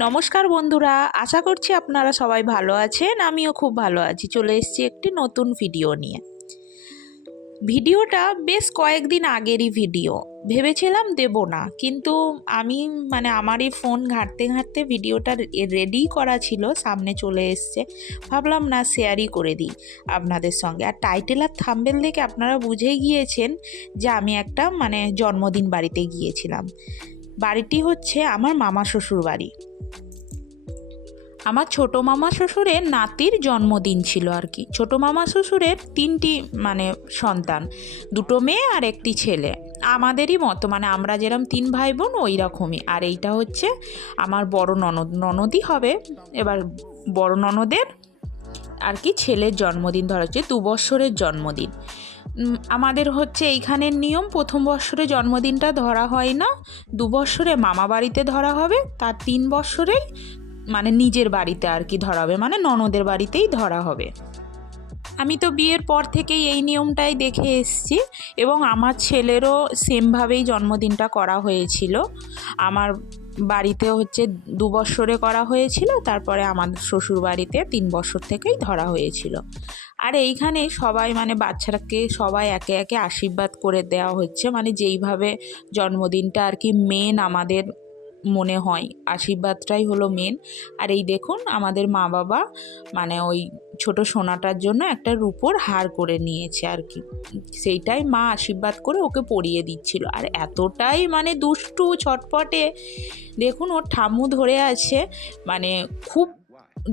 নমস্কার বন্ধুরা, আশা করছি আপনারা সবাই ভালো আছেন। আমিও খুব ভালো আছি। চলে এসেছি একটি নতুন ভিডিও নিয়ে। ভিডিওটা বেশ কয়েকদিন আগেরই ভিডিও, ভেবেছিলাম দেব না, কিন্তু আমি আমারই ফোন ঘাঁটতে ঘাঁটতে ভিডিওটা রেডি করা ছিল, সামনে চলে এসছে, ভাবলাম না শেয়ারই করে দিই আপনাদের সঙ্গে। আর টাইটেল আর থাম্বনেল দেখে আপনারা বুঝেই গিয়েছেন যে আমি একটা জন্মদিন বাড়িতে গিয়েছিলাম। বাড়িটি হচ্ছে আমার মামা শ্বশুর বাড়ি। আমার ছোটো মামা শ্বশুরের নাতির জন্মদিন ছিল আর কি। ছোটো মামা শ্বশুরের তিনটি সন্তান, দুটো মেয়ে আর একটি ছেলে, আমাদেরই মতো, আমরা যেরকম তিন ভাই বোন ওই রকমই। আর এইটা হচ্ছে আমার বড় ননদই হবে এবার, বড় ননদের আর কি ছেলের জন্মদিন ধরা হচ্ছে, 2 বছরের জন্মদিন। আমাদের হচ্ছে এইখানের নিয়ম, প্রথম বৎসরে জন্মদিনটা ধরা হয় না, 2 বছরে মামা বাড়িতে ধরা হবে, তার 3 বছরেই নিজের বাড়িতে আর কি ধরা হবে, ননদের বাড়িতেই ধরা হবে। আমি তো বিয়ের পর থেকেই এই নিয়মটাই দেখে এসেছি, এবং আমার ছেলেরও সেমভাবেই জন্মদিনটা করা হয়েছিল। আমার বাড়িতে হচ্ছে 2 বছরে করা হয়েছিল, তারপরে আমার শ্বশুর বাড়িতে 3 বছর থেকেই ধরা হয়েছিল। আর এইখানে সবাই বাচ্চাটাকে সবাই একে একে আশীর্বাদ করে দেওয়া হচ্ছে, যেইভাবে জন্মদিনটা আর কি মেন আমাদের মনে হয়, আশীর্বাদটাই হলো মেন। আর এই দেখুন আমাদের মা বাবা ওই ছোট সোনাটার জন্য একটা রূপোর হার করে নিয়েছে আর কি, সেইটাই মা আশীর্বাদ করে ওকে পরিয়ে দিচ্ছিল। আর এতটাই দুষ্টু ছটপটে, দেখুন ওর ঠাম্মু ধরে আছে, খুব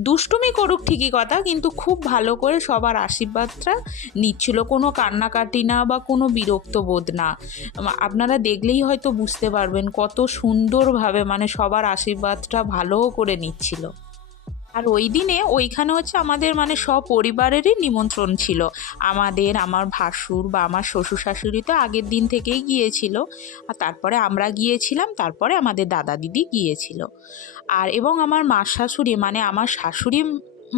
দুষ্টুমি করুক ঠিকই কথা, কিন্তু খুব ভালো করে সবার আশীর্বাদটা নিচ্ছিল, কোনো কান্নাকাটি না বা কোনো বিরক্ত বোধ না। আপনারা দেখলেই হয়তো বুঝতে পারবেন কত সুন্দরভাবে সবার আশীর্বাদটা ভালো করে নিচ্ছিল। আর ওই দিনে ওইখানে হচ্ছে আমাদের সপরিবারেরই নিমন্ত্রণ ছিল। আমার ভাসুর বা আমার শ্বশুর শাশুড়ি তো আগের দিন থেকেই গিয়েছিল, আর তারপরে আমরা গিয়েছিলাম, তারপরে আমাদের দাদা দিদি গিয়েছিল। আর এবং আমার মা শাশুড়ি আমার শাশুড়ি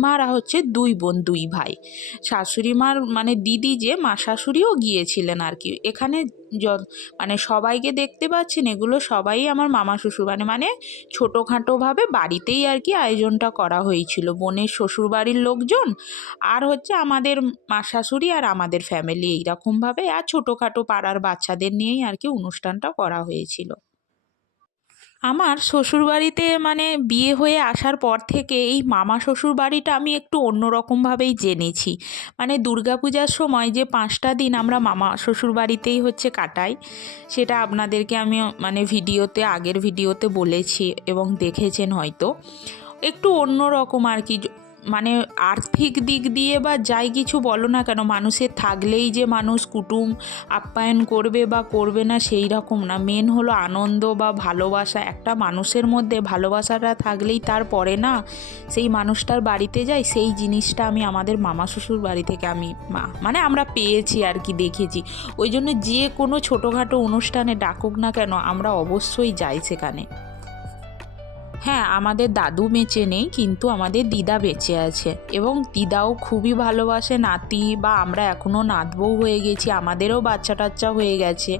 মারা হচ্ছে 2 বোন 2 ভাই। শাশুড়ি মার দিদি যে মা শাশুড়িও গিয়েছিলেন আর কি। এখানে সবাইকে দেখতে পাচ্ছেন, এগুলো সবাই আমার মামা শ্বশুর ছোটোখাটোভাবে বাড়িতেই আর কি আয়োজনটা করা হয়েছিল। বোনের শ্বশুর বাড়ির লোকজন আর হচ্ছে আমাদের মা শাশুড়ি আর আমাদের ফ্যামিলি, এইরকমভাবে আর ছোটোখাটো পাড়ার বাচ্চাদের নিয়েই আর কি অনুষ্ঠানটা করা হয়েছিল। আমার শ্বশুরবাড়িতে বিয়ে হয়ে আসার পর থেকে এই মামা শ্বশুর বাড়িটা আমি একটু অন্যরকমভাবেই জেনেছি। দুর্গাপূজার সময় যে 5টা দিন আমরা মামা শ্বশুর বাড়িতেই হচ্ছে কাটাই, সেটা আপনাদেরকে আমি আগের ভিডিওতে বলেছি এবং দেখেছেন হয়তো। একটু অন্যরকম আর কি, আর্থিক দিক দিয়ে বা যাই কিছু বলো না কেন, মানুষের থাকলেই যে মানুষ কুটুম আপ্যায়ন করবে বা করবে না সেই রকম না। মেন হলো আনন্দ বা ভালোবাসা। একটা মানুষের মধ্যে ভালোবাসাটা থাকলেই তার পরে না সেই মানুষটার বাড়িতে যায়, সেই জিনিসটা আমি আমাদের মামা শ্বশুর বাড়ি থেকে আমরা পেয়েছি আর কি, দেখেছি। ওই জন্য যে কোনো ছোটোখাটো অনুষ্ঠানে ডাকুক না কেন আমরা অবশ্যই যাই সেখানে। হ্যাঁ, আমাদের দাদু বেঁচে নেই, কিন্তু আমাদের দিদা বেঁচে আছে, এবং দিদাও খুবই ভালোবাসে নাতি, বা আমরা এখনও নাতবউ হয়ে গেছি, আমাদেরও বাচ্চা টাচ্চা হয়ে গেছে,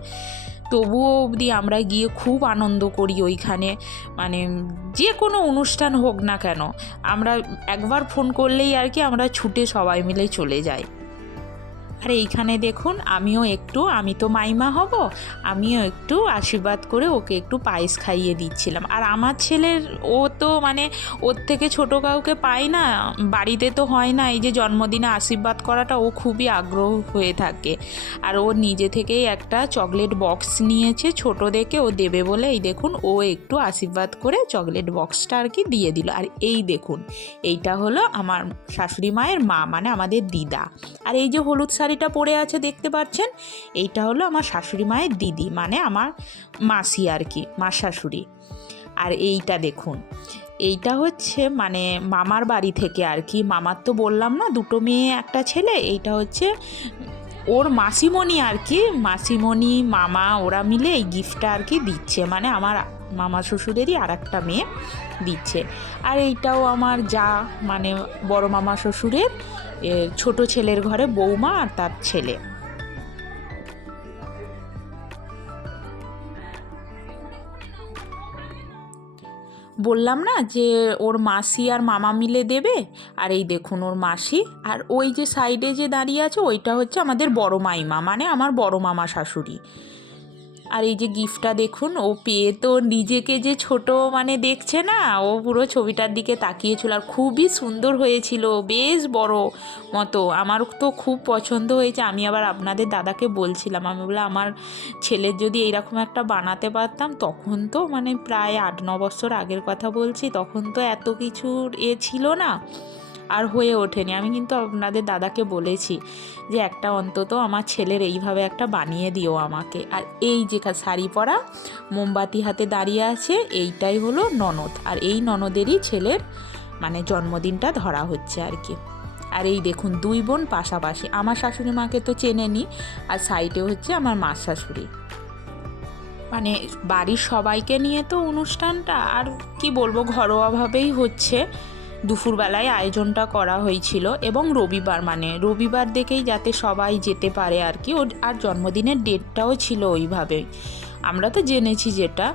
তবুও অবধি আমরা গিয়ে খুব আনন্দ করি ওইখানে। যে কোনো অনুষ্ঠান হোক না কেন, আমরা একবার ফোন করলেই আর কি আমরা ছুটে সবাই মিলে চলে যাই। আর এইখানে দেখুন আমি তো মাইমা হব, আমিও একটু আশীর্বাদ করে ওকে একটু পায়েস খাইয়ে দিচ্ছিলাম। আর আমার ছেলের, ও তো ওর থেকে ছোট কাউকে পায় না, বাড়িতে তো হয় না এই যে জন্মদিনে আশীর্বাদ করাটা, ও খুবই আগ্রহ হয়ে থাকে। আর ও নিজে থেকেই একটা চকলেট বক্স নিয়েছে ছোট দেখে, ও দেবে বলে, এই দেখুন ও একটু আশীর্বাদ করে চকলেট বক্সটা আর কি দিয়ে দিল। আর এই দেখুন এইটা হলো আমার শাশুড়ি মায়ের মা, আমাদের দিদা। আর এই যে হলুদ শাড়িটা পরে আছে দেখতে পাচ্ছেন, এইটা হলো আমার শাশুড়ি মায়ের দিদি, আমার মাসি আর কি, মা শাশুড়ি। আর এইটা দেখুন, এইটা হচ্ছে মামার বাড়ি থেকে আর কি। মামার তো বললাম না 2টো মেয়ে 1টা ছেলে, এইটা হচ্ছে ওর মাসিমণি আর কি, মাসিমণি মামা ওরা মিলে এই গিফটটা আর কি দিচ্ছে, আমার মামা শ্বশুরেরই আর একটা মেয়ে দিচ্ছে। আর এইটাও আমার যা বড় মামা শ্বশুরের ছোট ছেলের ঘরে বৌমা আর তার ছেলে। বললাম না যে ওর মাসি আর মামা মিলে দেবে। আর এই দেখুন ওর মাসি, আর ওই যে সাইডে যে দাঁড়িয়ে আছে ওইটা হচ্ছে আমাদের বড় মাইমা, মানে আমার বড় মামা শাশুড়ি। আর এই যে গিফটটা দেখুন, ও পেয়ে তো নিজেকে যে ছোট মানে দেখছে না, ও পুরো ছবিটার দিকে তাকিয়েছিল। আর খুবই সুন্দর হয়েছিল, বেশ বড় মতো, আমার তো খুব পছন্দ হয়েছে। আমি আবার আপনাদের দাদাকে বলছিলাম, আমি বলে আমার ছেলের যদি এইরকম একটা বানাতে পারতাম, তখন তো মানে প্রায় 8-9 বছর আগের কথা বলছি, তখন তো এত কিছুর ছিল না, আর হয়ে ওঠেনি। আমি কিন্তু আপনাদের দাদাকে বলেছি যে একটা অন্তত আমার ছেলের এইভাবে একটা বানিয়ে দিও আমাকে। আর এই যে শাড়ি পরা মোমবাতি হাতে দাঁড়িয়ে আছে, এইটাই হলো ননদ, আর এই ননদেরই ছেলের মানে জন্মদিনটা ধরা হচ্ছে আর কি। আর এই দেখুন 2 বোন পাশাপাশি, আমার শাশুড়ি মাকে তো চেনেনি, আর সাইডে হচ্ছে আমার মা শাশুড়ি। মানে বাড়ির সবাইকে নিয়ে তো অনুষ্ঠানটা, আর কি বলবো, ঘরোয়াভাবেই হচ্ছে। দুপুরবেলায় আয়োজনটা করা হয়েছিল, এবং রবিবার মানে রবিবার দেখেই যাতে সবাই যেতে পারে আর কি। আর জন্মদিনের ডেটটাও ছিল ওইভাবেই, আমরা তো জেনেছি যেটা।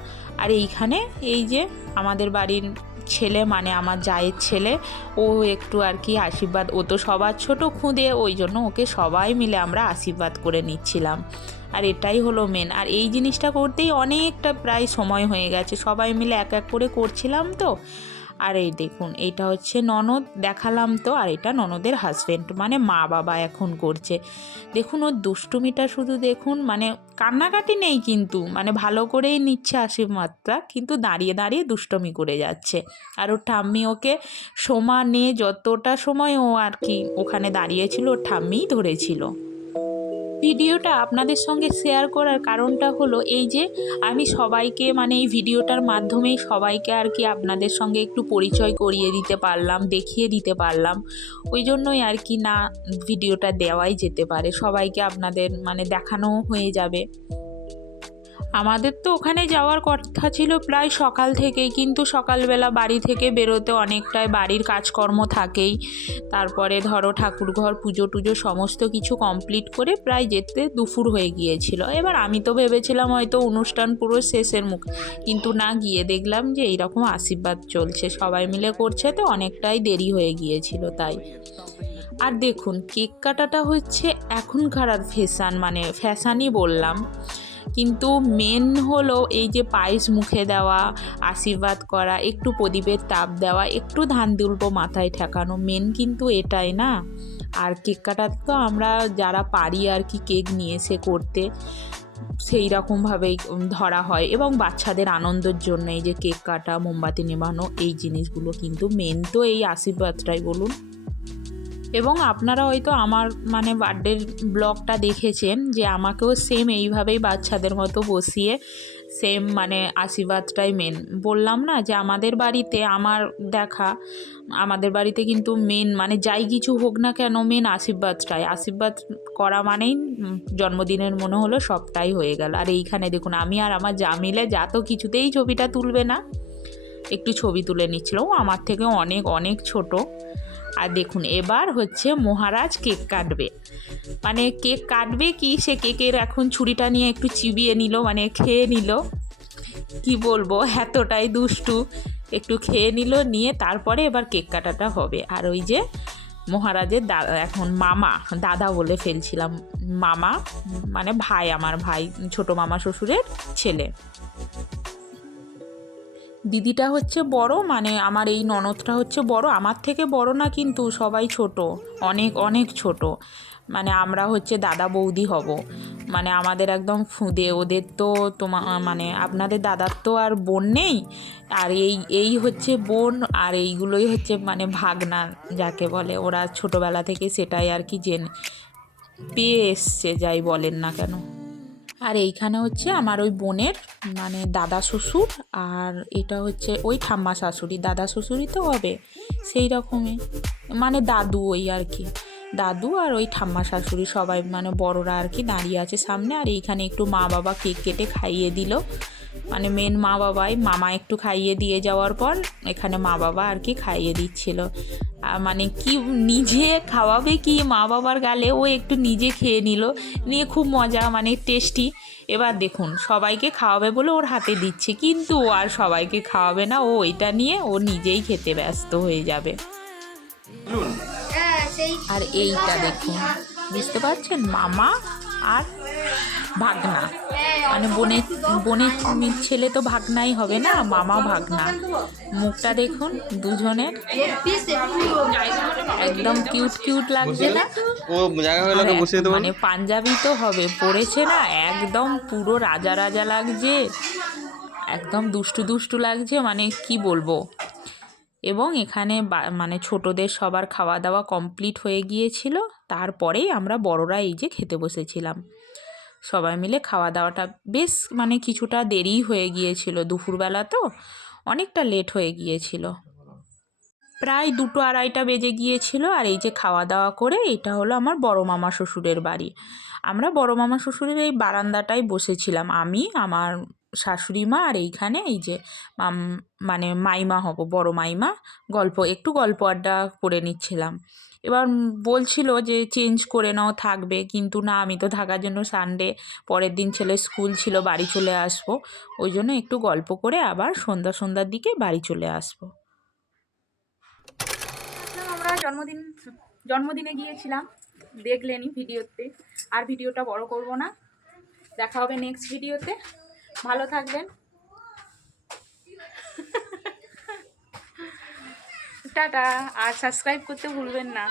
আর এইখানে এই যে আমাদের বাড়ির ছেলে মানে আমার জায়ের ছেলে, ও একটু আর কি আশীর্বাদ, ও তো সবার ছোট খুদে, ওই জন্য ওকে সবাই মিলে আমরা আশীর্বাদ করে নিচ্ছিলাম। আর এটাই হলো মেন। আর এই জিনিসটা করতেই অনেকটা প্রায় সময় হয়ে গেছে, সবাই মিলে এক এক করে করছিলাম তো। আর এই দেখুন এইটা হচ্ছে ননদ দেখালাম তো, আর এটা ননদের হাজব্যান্ড মানে মা বাবা এখন করছে। দেখুন ওর দুষ্টুমিটা শুধু দেখুন, মানে কান্নাকাটি নেই কিন্তু, মানে ভালো করেই নিচ্ছে আশীর্বাদটা, কিন্তু দাঁড়িয়ে দাঁড়িয়ে দুষ্টুমি করে যাচ্ছে। আর ওর ঠাম্মি ওকে সমানে যতটা সময় ও আর কি ওখানে দাঁড়িয়েছিল, ওর ঠাম্মিই ধরেছিল। ভিডিওটা আপনাদের সঙ্গে শেয়ার করার কারণটা হলো এই যে আমি সবাইকে মানে এই ভিডিওটার মাধ্যমেই সবাইকে আর কি আপনাদের সঙ্গে একটু পরিচয় করিয়ে দিতে পারলাম, দেখিয়ে দিতে পারলাম। ওই জন্যই আর কি না, ভিডিওটা দেওয়াই যেতে পারে, সবাইকে আপনাদের মানে দেখানোও হয়ে যাবে। আমাদের তো ওখানে যাওয়ার কথা ছিল প্রায় সকাল থেকেই, কিন্তু সকালবেলা বাড়ি থেকে বেরোতে অনেকটাই বাড়ির কাজকর্ম থাকেই। তারপরে ধরো ঠাকুরঘর পুজো টুজো সমস্ত কিছু কমপ্লিট করে প্রায় যেতে দুপুর হয়ে গিয়েছিল। এবার আমি তো ভেবেছিলাম হয়তো অনুষ্ঠান পুরো শেষের মুখ, কিন্তু না, গিয়ে দেখলাম যে এইরকম আশীর্বাদ চলছে, সবাই মিলে করছে, তো অনেকটাই দেরি হয়ে গিয়েছিল তাই। আর দেখুন কেক কাটাটা হচ্ছে এখনকার আর ফ্যাশন, মানে ফ্যাশনই বললাম, কিন্তু মেন হলো এই যে পায়েস মুখে দেওয়া, আশীর্বাদ করা, একটু প্রদীপের তাপ দেওয়া, একটু ধান দুল্প মাথায় ঠেকানো, মেন কিন্তু এটাই না। আর কেক কাটাতে তো আমরা যারা পারি আর কি কেক নিয়ে এসে করতে, সেই রকমভাবেই ধরা হয়। এবং বাচ্চাদের আনন্দের জন্য এই যে কেক কাটা, মোমবাতি নেভানো, এই জিনিসগুলো কিন্তু মেন তো এই আশীর্বাদটাই বলুন। এবং আপনারা হয়তো আমার মানে বার্থডের ব্লগটা দেখেছেন, যে আমাকেও সেম এইভাবেই বাচ্চাদের মতো বসিয়ে সেম মানে আশীর্বাদটাই মেন। বললাম না যে আমাদের বাড়িতে আমার দেখা, আমাদের বাড়িতে কিন্তু মেন মানে যাই কিছু হোক না কেন, মেন আশীর্বাদটাই, আশীর্বাদ করা মানেই জন্মদিনের মনে হলো সবটাই হয়ে গেল। আর এইখানে দেখুন আমি আর আমার যা মিলে, যা তো কিছুতেই ছবিটা তুলবে না, একটু ছবি তুলে নিচ্ছিল, ও আমার থেকে অনেক অনেক ছোট। আর দেখুন এবার হচ্ছে মহারাজ কেক কাটবে, মানে কেক কাটবে কি, সে কেকের এখন ছুরিটা নিয়ে একটু চিবিয়ে নিল, মানে খেয়ে নিল, কি বলবো এতটাই দুষ্টু, একটু খেয়ে নিল, নিয়ে তারপরে এবার কেক কাটাটা হবে। আর ওই যে মহারাজের দাদা, এখন মামা, দাদা বলে ফেলছিলাম, মামা মানে ভাই, আমার ভাই, ছোট মামা শ্বশুরের ছেলে। দিদিটা হচ্ছে বড়, মানে আমার এই ননদটা হচ্ছে বড়, আমার থেকে বড় না কিন্তু সবাই ছোট, অনেক অনেক ছোট। মানে আমরা হচ্ছে দাদা বৌদি হব, মানে আমাদের একদম ফুঁদে। ওদের তো মানে আপনাদের দাদার তো আর বোন নেই, আর এই হচ্ছে বোন, আর এইগুলোই হচ্ছে মানে ভাগনা যাকে বলে, ওরা ছোটোবেলা থেকে সেটাই আর কি পেয়ে এসছে, যাই বলেন না কেন। আর এইখানে হচ্ছে আমার ওই বোনের মানে দাদা শ্বশুর, আর এটা হচ্ছে ওই ঠাম্মা শাশুড়ি, দাদা শ্বশুরই তো হবে সেই রকমই, মানে দাদু, ওই আর কি দাদু আর ওই ঠাম্মা শাশুড়ি সবাই মানে বড়রা আর কি দাঁড়িয়ে আছে সামনে। আর এইখানে একটু মা বাবা কেক কেটে খাইয়ে দিল, মানে মেন মা বাবাই, মামা একটু খাইয়ে দিয়ে যাওয়ার পর এখানে মা বাবা আর কি খাইয়ে দিচ্ছিল। মানে কি নিজে খাওয়াবে কি মা বাবার গালে, ও একটু নিজে খেয়ে নিল, নিয়ে খুব মজা, মানে টেস্টি। এবার দেখুন সবাইকে খাওয়াবে বলে ওর হাতে দিচ্ছে, কিন্তু ও আর সবাইকে খাওয়াবে না, ও ওইটা নিয়ে ও নিজেই খেতে ব্যস্ত হয়ে যাবে। আর এইটা দেখুন, বুঝতে পারছেন, মামা আর ভাগনা, মানে বোনের বোনের ছেলে তো ভাগনাই হবে না, মামা ভাগনা। মুখটা দেখুন দুজনের, একদম কিউট কিউট লাগছে না? মানে পাঞ্জাবি তো হবে, পড়েছে না, একদম পুরো রাজা রাজা লাগছে, একদম দুষ্টু দুষ্টু লাগছে, মানে কি বলবো। এবং এখানে মানে ছোটদের সবার খাওয়া দাওয়া কমপ্লিট হয়ে গিয়েছিল, তারপরেই আমরা বড়রা এই যে খেতে বসেছিলাম। সবাই মিলে খাওয়া দাওয়াটা বেশ মানে কিছুটা দেরি হয়ে গিয়েছিল, দুপুরবেলা তো অনেকটা লেট হয়ে গিয়েছিল, প্রায় 2-2:30 বেজে গিয়েছিল। আর এই যে খাওয়া দাওয়া করে, এটা হলো আমার বড় মামা শ্বশুরের বাড়ি। আমরা বড় মামা শ্বশুরের এই বারান্দাটায় বসেছিলাম, আমি, আমার শাশুড়ি মা, আর এইখানে এই যে মানে মাইমা হব, বড় মাইমা, একটু গল্প আড্ডা করে নিচ্ছিলাম। এবার বলছিল যে চেঞ্জ করে নাও, থাকবে, কিন্তু না, আমি তো থাকার জন্য, সানডে পরের দিন ছেলের স্কুল ছিল, বাড়ি চলে আসবো, ওই জন্য একটু গল্প করে আবার সন্ধ্যার দিকে বাড়ি চলে আসবো। আমরা জন্মদিনে গিয়েছিলাম, দেখলেনই ভিডিওতে, আর ভিডিওটা বড় করব না, দেখা হবে নেক্সট ভিডিওতে। ভালো থাকবেন, টাটা, আর সাবস্ক্রাইব করতে ভুলবেন না।